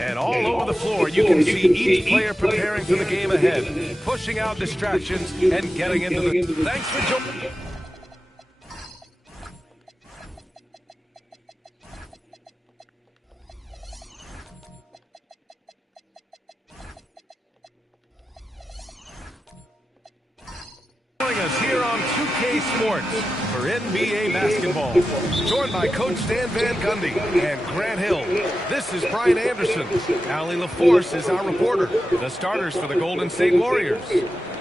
And all over the floor, you can see each player preparing for the game ahead, pushing out distractions and getting into the... Thanks for joining. Us here on 2K Sports for NBA basketball. Joined by Coach Stan Van Gundy and Grant Hill. This is Brian Anderson. Allie LaForce is our reporter. The starters for the Golden State Warriors.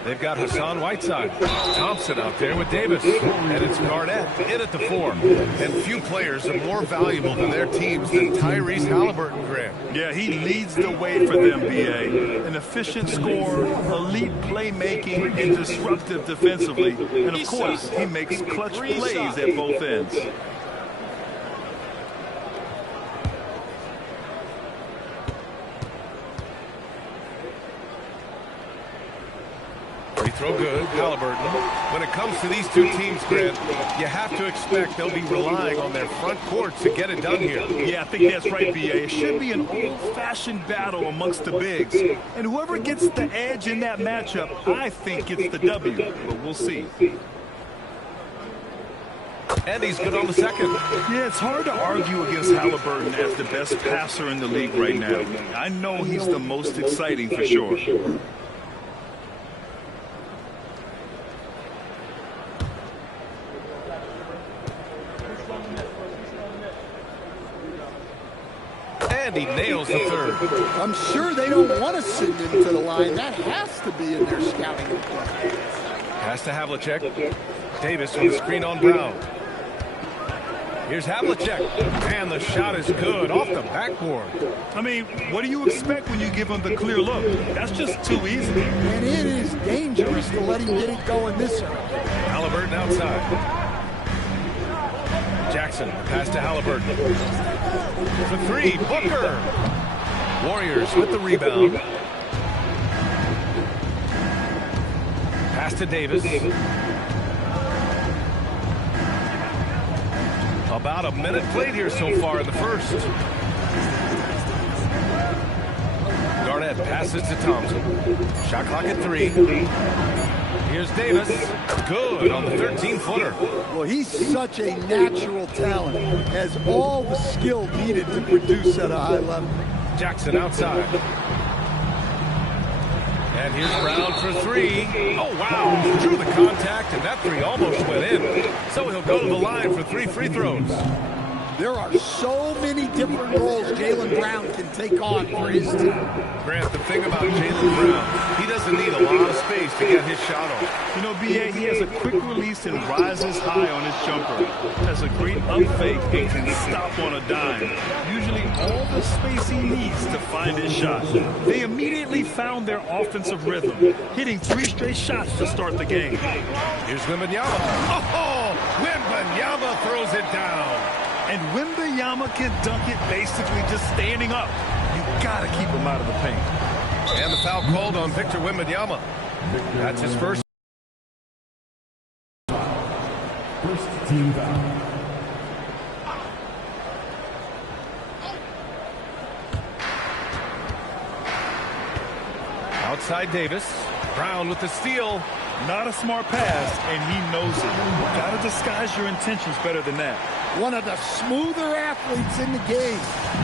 They've got Hassan Whiteside, Thompson out there with Davis, and it's Garnett in at the 4. And few players are more valuable to their teams than Tyrese Halliburton, Grant. Yeah, he leads the way for them, B.A. An efficient scorer, elite playmaking, and disruptive defensively. And, of course, he makes clutch plays at both ends. Free throw good, Halliburton. When it comes to these two teams, Grant, you have to expect they'll be relying on their front court to get it done here. Yeah, I think that's right, B.A. It should be an old-fashioned battle amongst the bigs. And whoever gets the edge in that matchup, I think gets the W. But we'll see. And he's good on the second. Yeah, it's hard to argue against Halliburton as the best passer in the league right now. I know he's the most exciting for sure. And he nails the third. I'm sure they don't want to send him to the line. That has to be in their scouting report. Pass to Havlicek. Davis with a screen on Brown. Here's Havlicek. And the shot is good off the backboard. I mean, what do you expect when you give him the clear look? That's just too easy. And it is dangerous to let him get it going this early. Halliburton outside. Jackson, pass to Halliburton. For three, Booker. Warriors with the rebound. Pass to Davis. About a minute played here so far in the first. Garnett passes to Thompson. Shot clock at 3. Here's Davis. Good on the 13-footer. Well, he's such a natural talent. Has all the skill needed to produce at a high level. Jackson outside. And here's Brown for 3. Oh, wow. Drew the contact, and that 3 almost went in. So he'll go to the line for 3 free throws. There are so many different roles Jaylen Brown can take on for his team. Grant, the thing about Jaylen Brown, he doesn't need a lot of space to get his shot off. You know, B.A., he has a quick release and rises high on his jumper. Has a great up fake and can stop on a dime. Usually all the space he needs to find his shot. They immediately found their offensive rhythm, hitting 3 straight shots to start the game. Here's Wembanyama. Oh, Wembanyama throws it down. And Wembanyama can dunk it basically just standing up. You got to keep him out of the paint. And the foul called on Victor Wembanyama. That's his first. First team foul. Outside Davis. Brown with the steal. Not a smart pass, and he knows it. Got to disguise your intentions better than that. One of the smoother athletes in the game.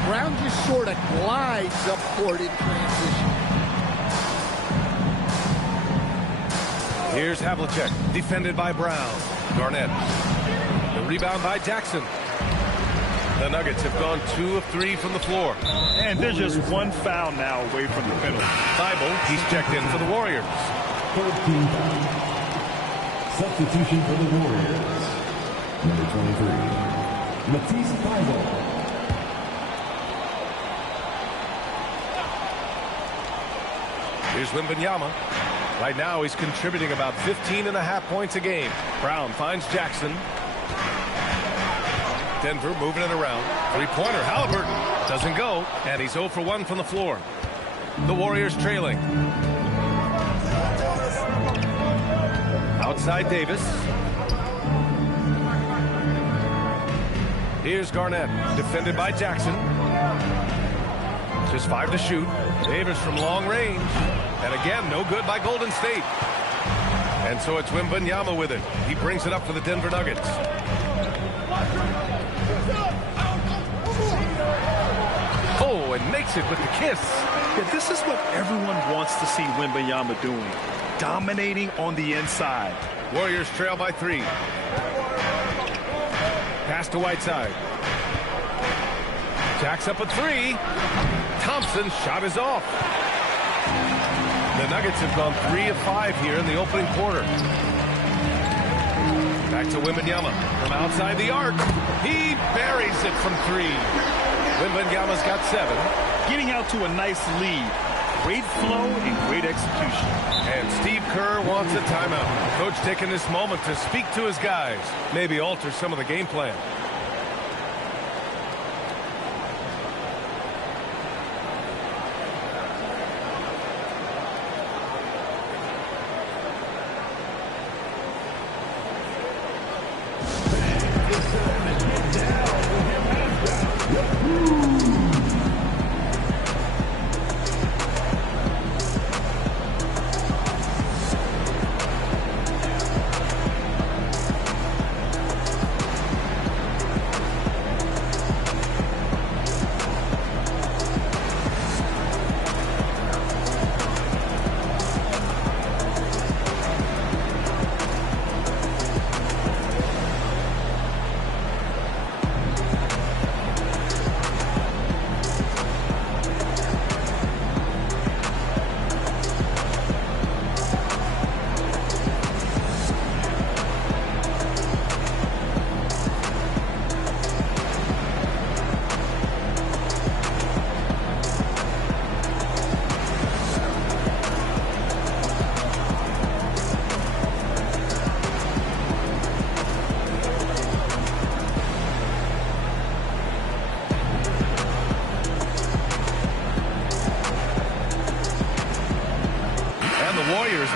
Brown just sort of glides up court in transition. Here's Havlicek, defended by Brown. Garnett. The rebound by Jackson. The Nuggets have gone 2 of 3 from the floor. And they're just 1 foul now away from the penalty. Thibault, he's checked in for the Warriors. Third team foul. Substitution for the Warriors. Number 23, Matisse Thibault. Here's Wembanyama. Right now he's contributing about 15.5 points a game. Brown finds Jackson. Denver moving it around. 3-pointer, Halliburton. Doesn't go, and he's 0 for 1 from the floor. The Warriors trailing. Outside Davis. Here's Garnett, defended by Jackson. Just 5 to shoot. Davis from long range. And again, no good by Golden State. And so it's Wembanyama with it. He brings it up for the Denver Nuggets. Oh, and makes it with the kiss. Yeah, this is what everyone wants to see Wembanyama doing. Dominating on the inside. Warriors trail by 3. Pass to Whiteside. Jacks up a 3. Thompson's shot is off. The Nuggets have gone 3 of 5 here in the opening quarter. Back to Wembanyama from outside the arc. He buries it from 3. Wembanyama's got 7. Getting out to a nice lead. Great flow and great execution. And Steve Kerr wants a timeout. Coach taking this moment to speak to his guys. Maybe alter some of the game plan.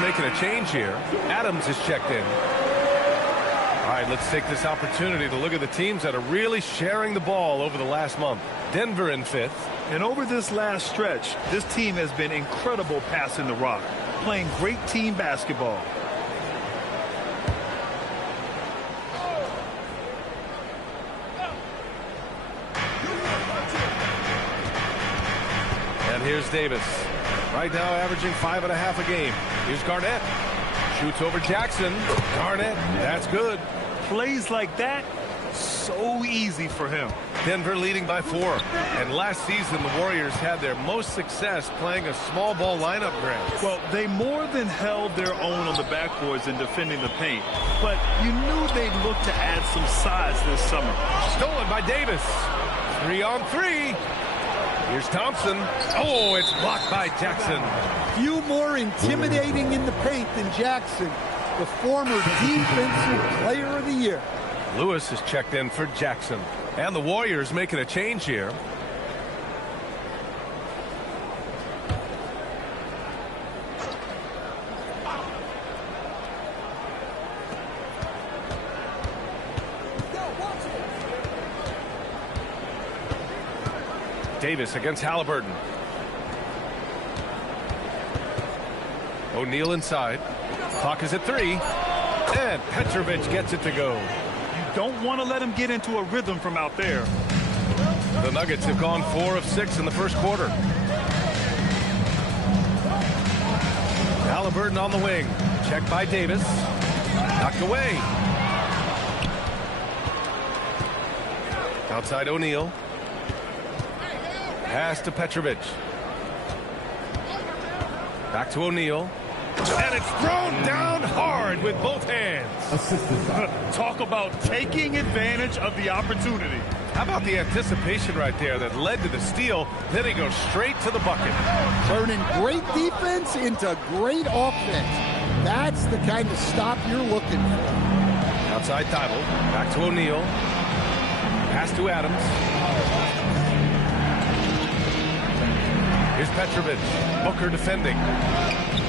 Making a change here. Adams is checked in. All right, let's take this opportunity to look at the teams that are really sharing the ball over the last month. Denver in 5th. And over this last stretch, this team has been incredible passing the rock, playing great team basketball. And here's Davis. Right now averaging 5.5 a game. Here's Garnett. Shoots over Jackson. Garnett, that's good. Plays like that, so easy for him. Denver leading by 4. And last season, the Warriors had their most success playing a small ball lineup, Grant. Well, they more than held their own on the backboards in defending the paint. But you knew they'd look to add some size this summer. Stolen by Davis. 3 on 3. Here's Thompson. Oh, it's blocked by Jackson. Few more intimidating in the paint than Jackson, the former Defensive Player of the Year. Lewis is checked in for Jackson. And the Warriors making a change here. Davis against Halliburton. O'Neal inside. Clock is at 3. And Petrovic gets it to go. You don't want to let him get into a rhythm from out there. The Nuggets have gone 4 of 6 in the first quarter. Halliburton on the wing. Checked by Davis. Knocked away. Outside O'Neal. Pass to Petrovic. Back to O'Neal. And it's thrown down hard with both hands. Talk about taking advantage of the opportunity. How about the anticipation right there that led to the steal? Then he goes straight to the bucket. Turning great defense into great offense. That's the kind of stop you're looking for. Outside Thibault. Back to O'Neal. Pass to Adams. Here's Petrovic. Booker defending.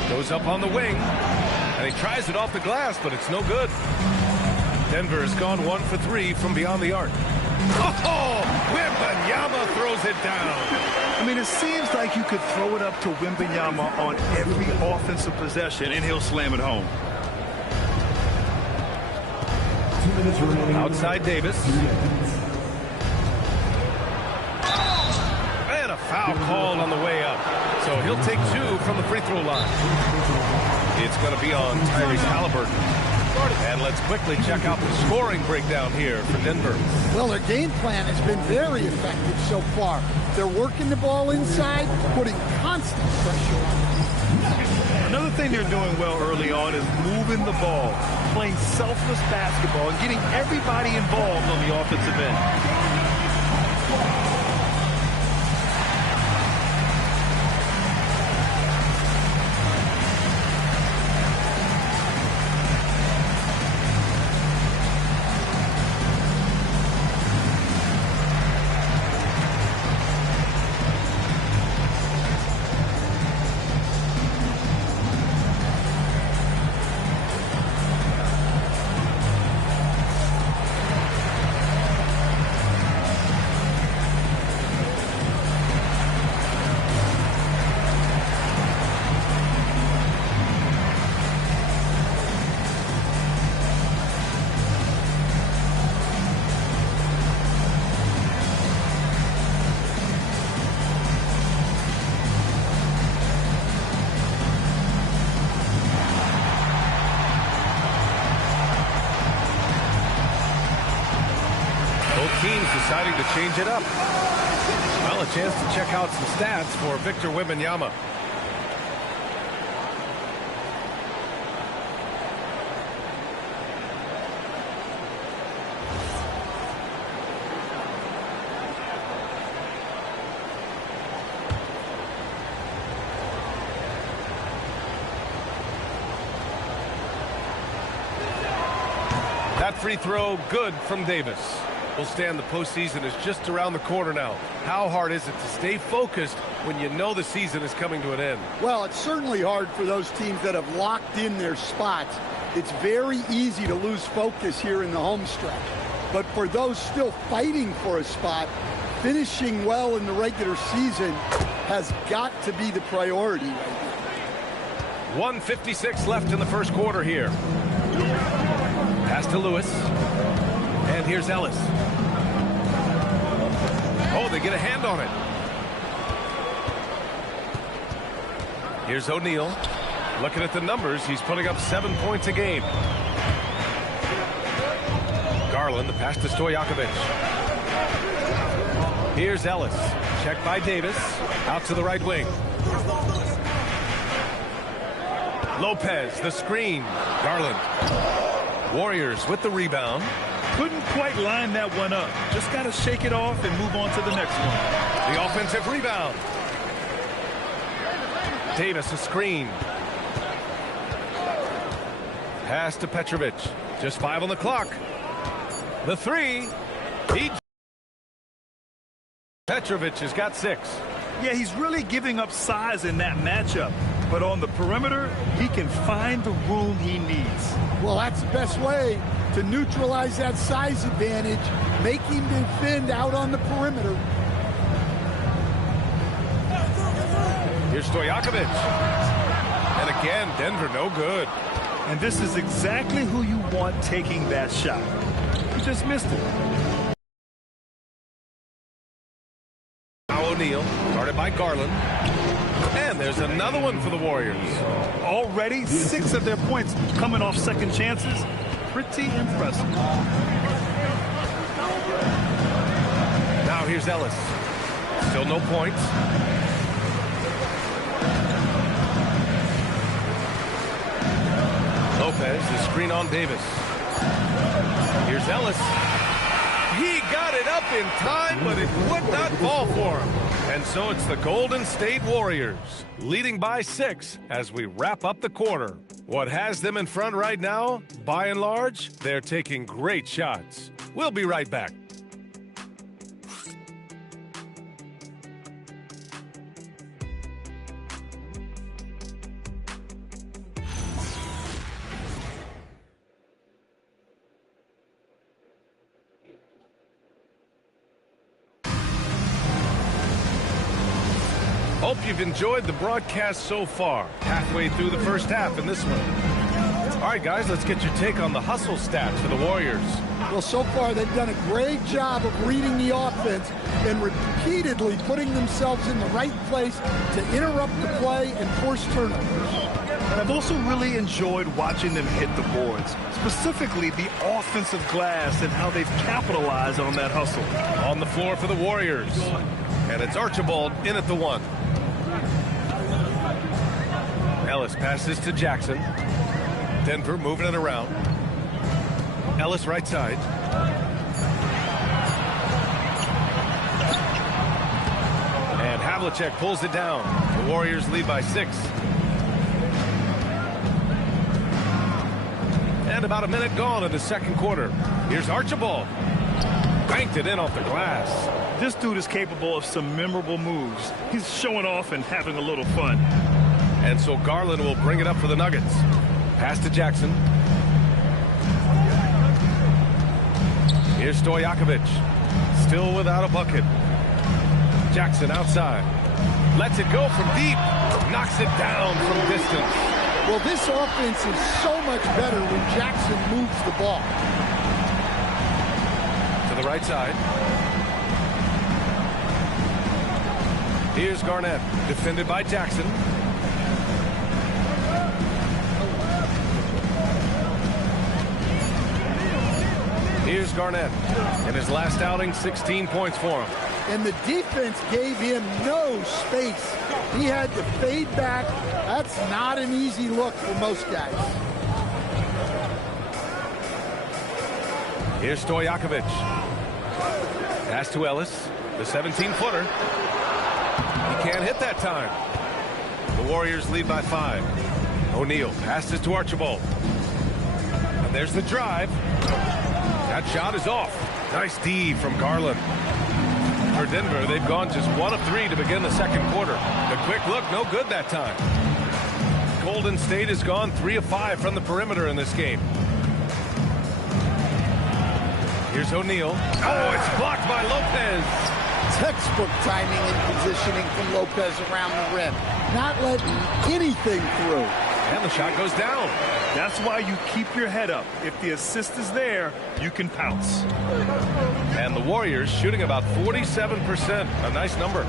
Goes up on the wing. And he tries it off the glass, but it's no good. Denver has gone 1 for 3 from beyond the arc. Oh! Wembanyama throws it down. I mean, it seems like you could throw it up to Wembanyama on every offensive possession, and he'll slam it home. 2 minutes remaining. Outside Davis. And a foul called on the way up. So he'll take 2 from the free throw line. It's going to be on Tyrese Halliburton. And let's quickly check out the scoring breakdown here for Denver. Well, their game plan has been very effective so far. They're working the ball inside, putting constant pressure on it. Another thing they're doing well early on is moving the ball, playing selfless basketball, and getting everybody involved on the offensive end. Teams deciding to change it up. Well, a chance to check out some stats for Victor Wembanyama. That free throw good from Davis. We'll stand the postseason is just around the corner now. How hard is it to stay focused when you know the season is coming to an end? Well, it's certainly hard for those teams that have locked in their spots. It's very easy to lose focus here in the home stretch. But for those still fighting for a spot, finishing well in the regular season has got to be the priority right now. 1:56 left in the first quarter here. Pass to Lewis. And here's Ellis. Oh, they get a hand on it. Here's O'Neal. Looking at the numbers, he's putting up 7 points a game. Garland, the pass to Stojakovic. Here's Ellis. Checked by Davis. Out to the right wing. Lopez, the screen. Garland. Warriors with the rebound. Couldn't quite line that one up. Just got to shake it off and move on to the next one. The offensive rebound. Davis, a screen. Pass to Petrovic. Just 5 on the clock. The three. Petrovic has got 6. Yeah, he's really giving up size in that matchup. But on the perimeter, he can find the room he needs. Well, that's the best way to neutralize that size advantage. Make him defend out on the perimeter. Here's Stojakovic. And again, Denver no good. And this is exactly who you want taking that shot. He just missed it. Now O'Neal, guarded by Garland. And there's another one for the Warriors. Already 6 of their points coming off second chances. Pretty impressive. Now here's Ellis. Still no points. Lopez, the screen on Davis. Here's Ellis. He got it up in time, but it would not fall for him. And so it's the Golden State Warriors leading by 6 as we wrap up the quarter. What has them in front right now? By and large, they're taking great shots. We'll be right back. Hope you've enjoyed the broadcast so far. Halfway through the first half in this one. All right, guys, let's get your take on the hustle stats for the Warriors. Well, so far they've done a great job of reading the offense and repeatedly putting themselves in the right place to interrupt the play and force turnovers. And I've also really enjoyed watching them hit the boards, specifically the offensive glass and how they've capitalized on that hustle. On the floor for the Warriors. And it's Archibald in at the 1. Ellis passes to Jackson. Denver moving it around. Ellis right side. And Havlicek pulls it down. The Warriors lead by 6. And about a minute gone in the second quarter. Here's Archibald. Banked it in off the glass. This dude is capable of some memorable moves. He's showing off and having a little fun. And so Garland will bring it up for the Nuggets. Pass to Jackson. Here's Stojakovic. Still without a bucket. Jackson outside. Lets it go from deep. Knocks it down from distance. Well, this offense is so much better when Jackson moves the ball. To the right side. Here's Garnett. Defended by Jackson. Here's Garnett. In his last outing, 16 points for him. And the defense gave him no space. He had to fade back. That's not an easy look for most guys. Here's Stojakovic. Pass to Ellis. The 17-footer. He can't hit that time. The Warriors lead by 5. O'Neal passes to Archibald. And there's the drive. That shot is off. Nice D from Garland. For Denver, they've gone just 1 of 3 to begin the second quarter. The quick look, no good that time. Golden State has gone 3 of 5 from the perimeter in this game. Here's O'Neal. Oh, it's blocked by Lopez. Textbook timing and positioning from Lopez around the rim. Not letting anything through. And the shot goes down. That's why you keep your head up. If the assist is there, you can pounce. And the Warriors shooting about 47%. A nice number.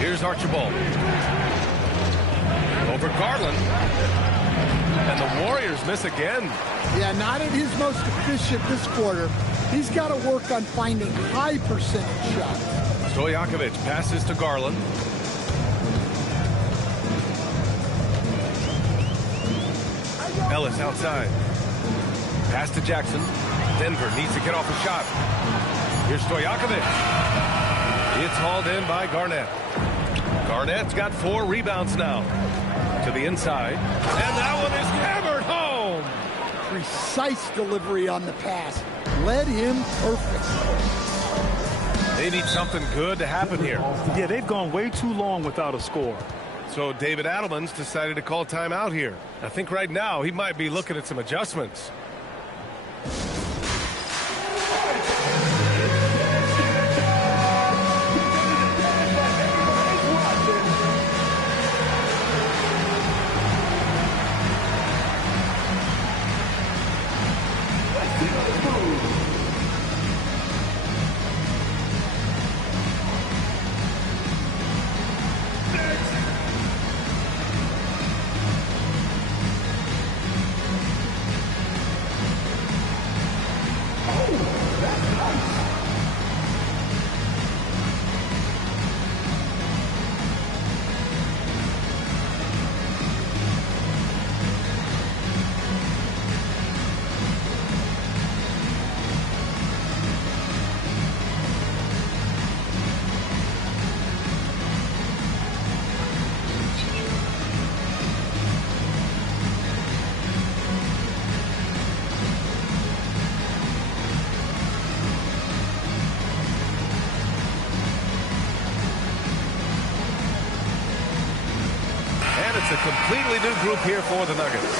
Here's Archibald. Over Garland. And the Warriors miss again. Yeah, not at his most efficient this quarter. He's got to work on finding high percentage shots. Stojakovic passes to Garland. Ellis outside. Pass to Jackson. Denver needs to get off a shot. Here's Stojakovic. It's hauled in by Garnett. Garnett's got 4 rebounds now. To the inside. And that one is hammered home. Precise delivery on the pass. Led him perfect. They need something good to happen here. Yeah, they've gone way too long without a score. So David Adelman's decided to call timeout here. I think right now he might be looking at some adjustments. It's a completely new group here for the Nuggets.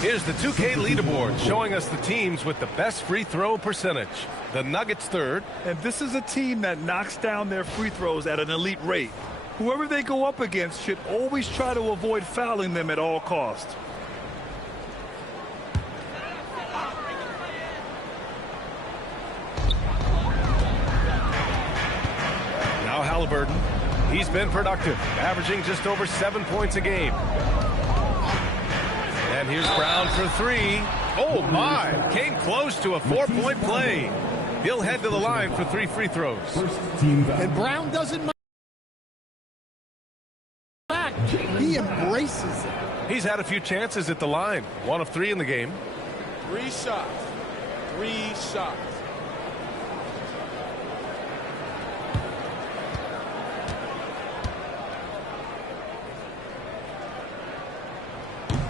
Here's the 2K leaderboard showing us the teams with the best free throw percentage. The Nuggets third. And this is a team that knocks down their free throws at an elite rate. Whoever they go up against should always try to avoid fouling them at all costs. Now Halliburton. He's been productive, averaging just over 7 points a game. And here's Brown for three. Oh, my. Came close to a 4-point play. He'll head to the line for 3 free throws. And Brown doesn't mind. He embraces it. He's had a few chances at the line. 1 of 3 in the game. 3 shots. 3 shots.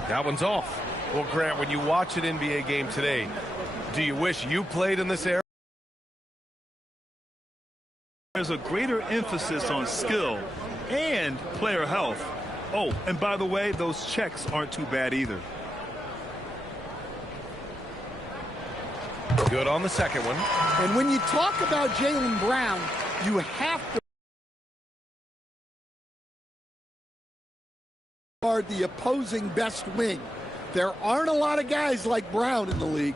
That one's off. Well, Grant, when you watch an NBA game today, do you wish you played in this era? There's a greater emphasis on skill and player health. Oh, and by the way, those checks aren't too bad either. Good on the second one. And when you talk about Jaylen Brown, you have to guard the opposing best wing. There aren't a lot of guys like Brown in the league.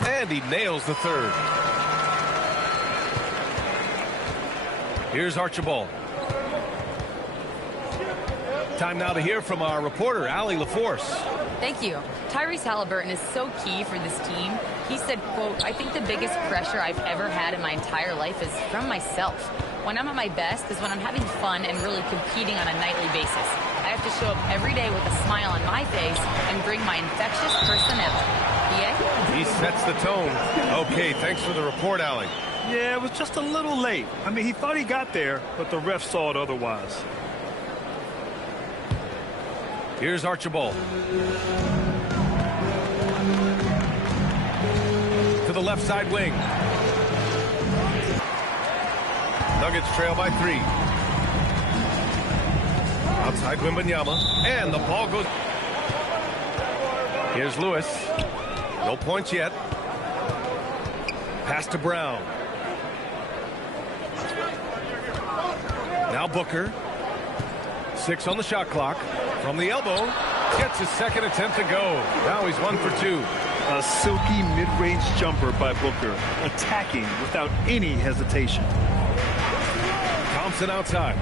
And he nails the third. Here's Archibald. Time now to hear from our reporter, Allie LaForce. Thank you. Tyrese Halliburton is so key for this team. He said, quote, "I think the biggest pressure I've ever had in my entire life is from myself. When I'm at my best is when I'm having fun and really competing on a nightly basis. I have to show up every day with a smile on my face and bring my infectious personality." Yeah? He sets the tone. Okay, thanks for the report, Allie. Yeah, it was just a little late. I mean, he thought he got there, but the ref saw it otherwise. Here's Archibald. To the left side wing. Nuggets trail by 3. Outside Wembanyama. And the ball goes. Here's Lewis. No points yet. Pass to Brown. Now Booker. 6 on the shot clock. From the elbow. Gets his second attempt to go. Now he's 1 for 2. A silky mid-range jumper by Booker. Attacking without any hesitation. Thompson outside.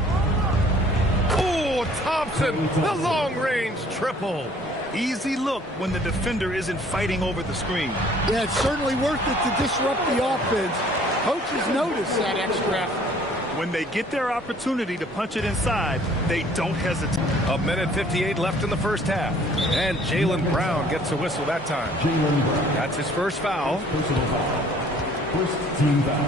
Oh, Thompson, the long-range triple. Easy look when the defender isn't fighting over the screen. Yeah, it's certainly worth it to disrupt the offense. Coaches notice that extra effort. When they get their opportunity to punch it inside, they don't hesitate. 1:58 left in the first half. And Jaylen Brown gets a whistle that time. That's his first foul. Personal foul. First team foul.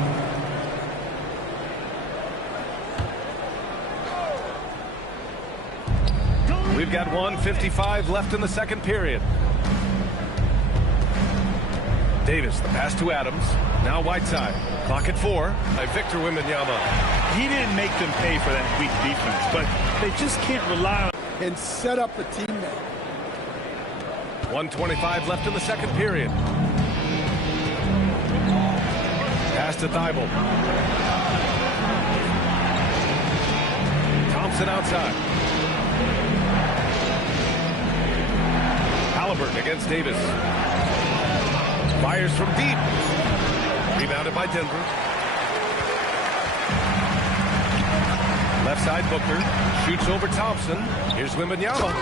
We've got 1:55 left in the second period. Davis, the pass to Adams. Now Whiteside. Clock at 4. By Victor Wembanyama. He didn't make them pay for that weak defense, but they just can't rely on. And set up a teammate. 1:25 left in the second period. Pass to Thibault. Thompson outside. Halliburton against Davis. Fires from deep. Rebounded by Denver. Left side Booker. Shoots over Thompson. Here's Wembanyama.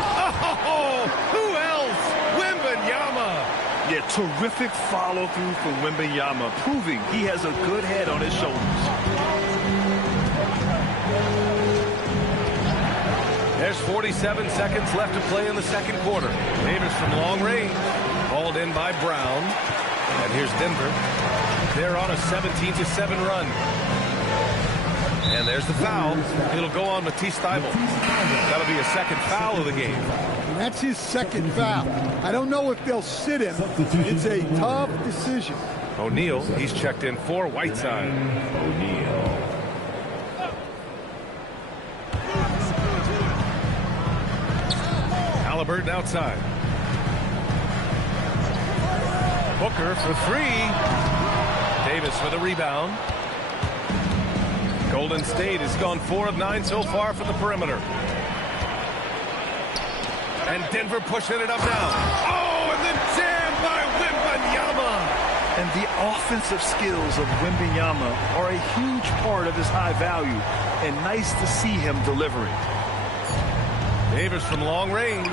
Oh, who else? Wembanyama. Yeah, terrific follow through from Wembanyama, proving he has a good head on his shoulders. There's 47 seconds left to play in the second quarter. Davis from long range. Called in by Brown. And here's Denver. They're on a 17-7 run. And there's the foul. It'll go on Matisse Thybulle. That'll be a second foul of the game. And that's his second foul. I don't know if they'll sit him. It's a tough decision. O'Neal, he's checked in for Whiteside. O'Neal. Halliburton outside. Booker for three. Davis for the rebound. Golden State has gone 4 of 9 so far from the perimeter. And Denver pushing it up now. Oh, and then jammed by Wembanyama. And the offensive skills of Wembanyama are a huge part of his high value. And nice to see him delivering. Davis from long range.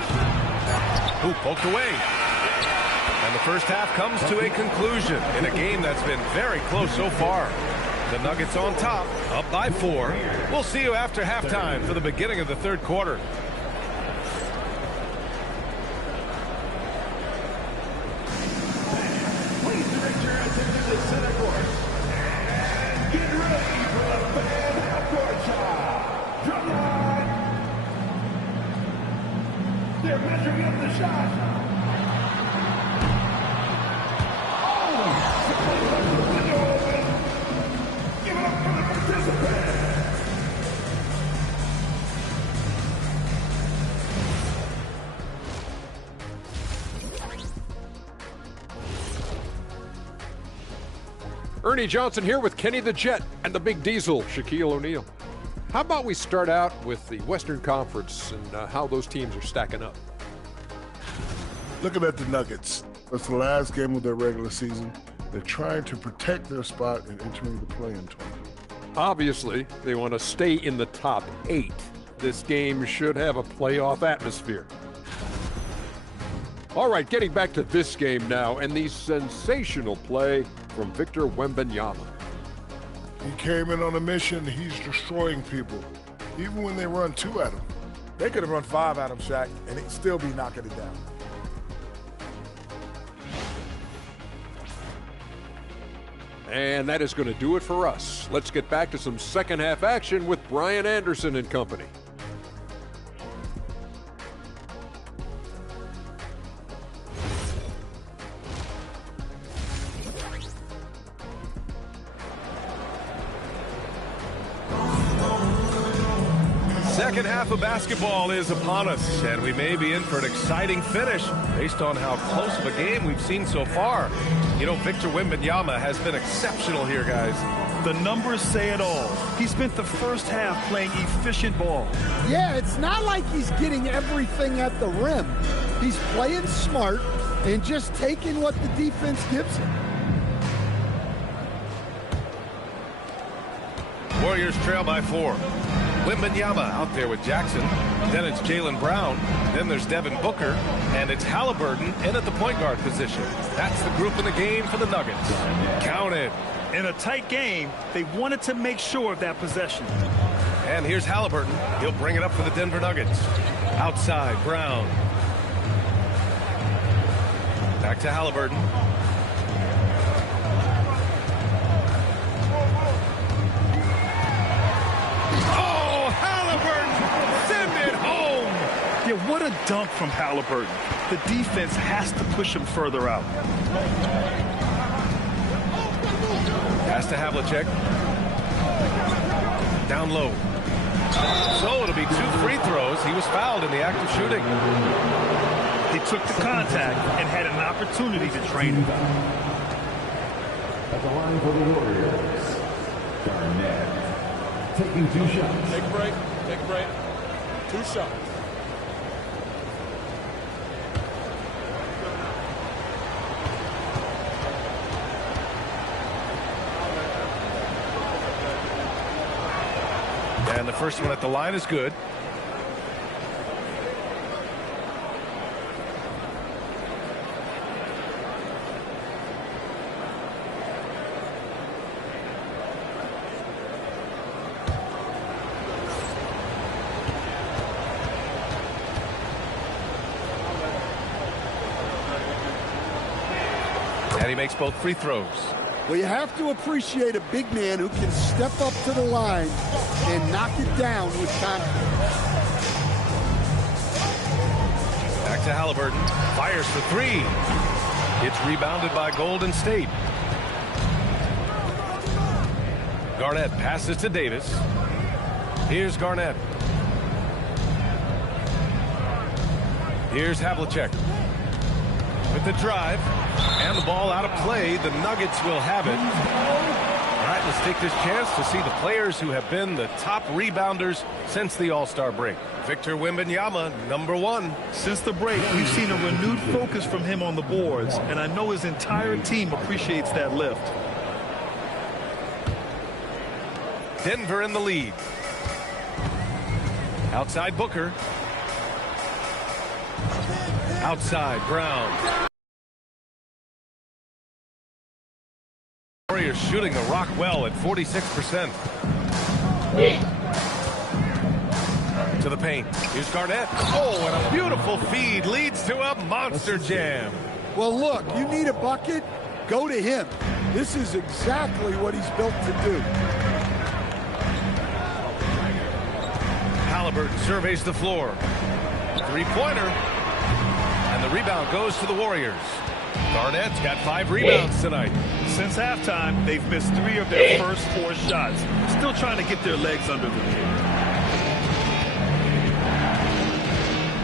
Who poked away. And the first half comes to a conclusion in a game that's been very close so far. The Nuggets on top, up by 4. We'll see you after halftime for the beginning of the third quarter. Please direct your attention to center court. And get ready for the fan half-court shot. Drum line. They're measuring up the shot. Ernie Johnson here with Kenny the Jet and the Big Diesel, Shaquille O'Neal. How about we start out with the Western Conference and how those teams are stacking up? Looking at the Nuggets, it's the last game of their regular season. They're trying to protect their spot in entering the play-in tournament. Obviously, they want to stay in the top 8. This game should have a playoff atmosphere. All right, getting back to this game now and the sensational play from Victor Wembanyama. He came in on a mission. He's destroying people, even when they run 2 at him. They could have run 5 at him, Shaq, and he'd still be knocking it down. And that is going to do it for us. Let's get back to some second half action with Brian Anderson and company. Second half of basketball is upon us, and we may be in for an exciting finish based on how close of a game we've seen so far. You know, Victor Wembanyama has been exceptional here, guys. The numbers say it all. He spent the first half playing efficient ball. Yeah, it's not like he's getting everything at the rim. He's playing smart and just taking what the defense gives him. Warriors trail by 4. Wembanyama out there with Jackson. Then it's Jaylen Brown. Then there's Devin Booker. And it's Halliburton in at the point guard position. That's the group in the game for the Nuggets. Counted. In a tight game, they wanted to make sure of that possession. And here's Halliburton. He'll bring it up for the Denver Nuggets. Outside, Brown. Back to Halliburton. Yeah, what a dunk from Halliburton. The defense has to push him further out. Pass to Havlicek. Down low. So it'll be 2 free throws. He was fouled in the act of shooting. He took the contact and had an opportunity to drain it. At the line for the Warriors, Garnett. Taking 2 shots. Take a break. Take a break. 2 shots. And the first one at the line is good. And he makes both free throws. Well, you have to appreciate a big man who can step up to the line and knock it down with confidence. Back to Halliburton. Fires for 3. It's rebounded by Golden State. Garnett passes to Davis. Here's Garnett. Here's Havlicek with the drive, and the ball out of play. The Nuggets will have it. All right, let's take this chance to see the players who have been the top rebounders since the All-Star break. Victor Wembanyama, #1. Since the break, we've seen a renewed focus from him on the boards, and I know his entire team appreciates that lift. Denver in the lead. Outside Booker. Outside Brown. Warriors shooting the rock well at 46%. To the paint. Here's Garnett. Oh, and a beautiful feed leads to a monster jam. Well, look, you need a bucket, go to him. This is exactly what he's built to do. Halliburton surveys the floor. Three-pointer. And the rebound goes to the Warriors. Garnett's got 5 rebounds tonight. Since halftime, they've missed 3 of their first 4 shots. Still trying to get their legs under them.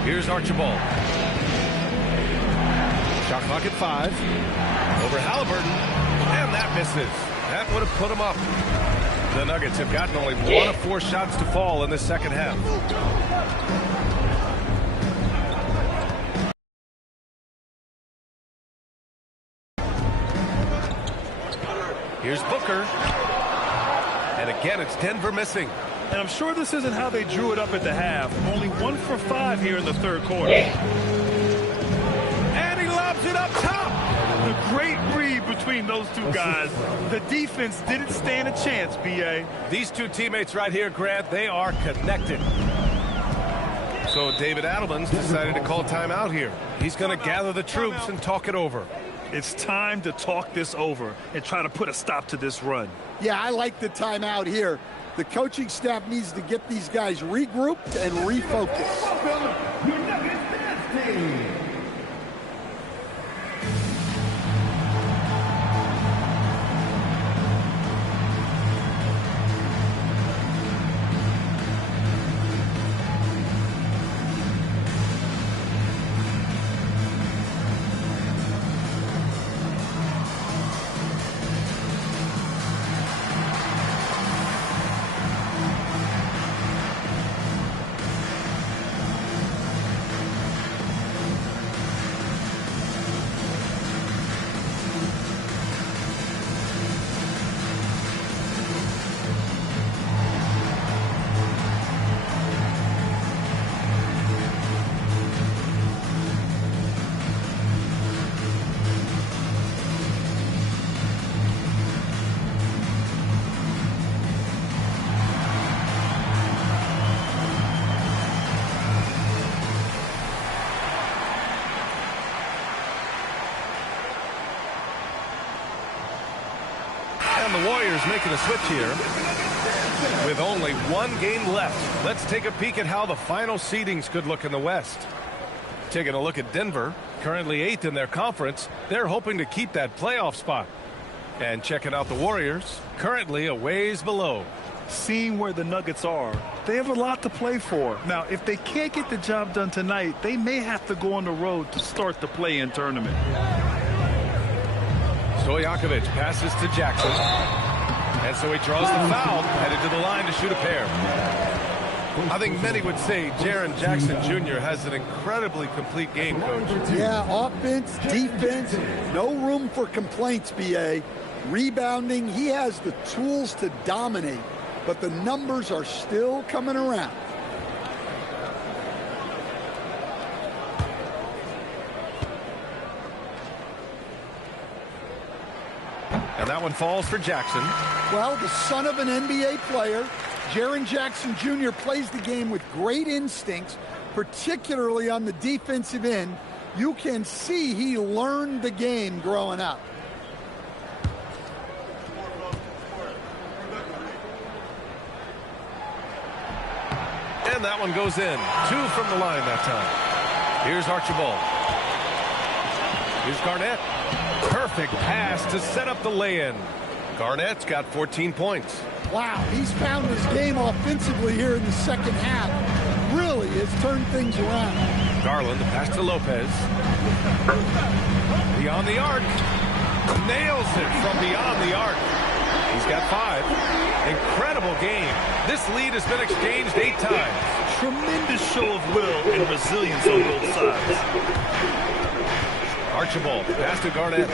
Here's Archibald. Shot clock at 5. Over Halliburton. And that misses. That would have put him up. The Nuggets have gotten only 1 of 4 shots to fall in the second half. Here's Booker. And again, it's Denver missing. And I'm sure this isn't how they drew it up at the half. Only 1 for 5 here in the third quarter. And he lobs it up top. A great read between those two guys. The defense didn't stand a chance, B.A. These two teammates right here, Grant, they are connected. So David Adelman's decided to call timeout here. He's going to gather the troops and talk it over. It's time to talk this over and try to put a stop to this run. Yeah, I like the timeout here. The coaching staff needs to get these guys regrouped and refocused. Welcome, your Nuggets dance team. And the Warriors making a switch here with only 1 game left. Let's take a peek at how the final seedings could look in the West. Taking a look at Denver, currently 8th in their conference. They're hoping to keep that playoff spot. And checking out the Warriors, currently a ways below. Seeing where the Nuggets are, they have a lot to play for. Now, if they can't get the job done tonight, they may have to go on the road to start the play-in tournament. Stojakovic passes to Jackson. And so he draws the foul, headed to the line to shoot a pair. I think many would say Jaren Jackson Jr. has an incredibly complete game, Coach. Yeah, offense, defense, no room for complaints, B.A. Rebounding, he has the tools to dominate, but the numbers are still coming around. And that one falls for Jackson. Well, the son of an NBA player, Jaren Jackson Jr. plays the game with great instincts, particularly on the defensive end. You can see he learned the game growing up. And that one goes in. 2 from the line that time. Here's Archibald. Here's Garnett. Perfect pass to set up the lay-in. Garnett's got 14 points. Wow, he's found his game offensively here in the second half. Really has turned things around. Garland Garland, the pass to Lopez. Beyond the arc. Nails it from beyond the arc. He's got 5. Incredible game. This lead has been exchanged 8 times. Tremendous show of will and resilience on both sides. Archibald, pass to Garnett.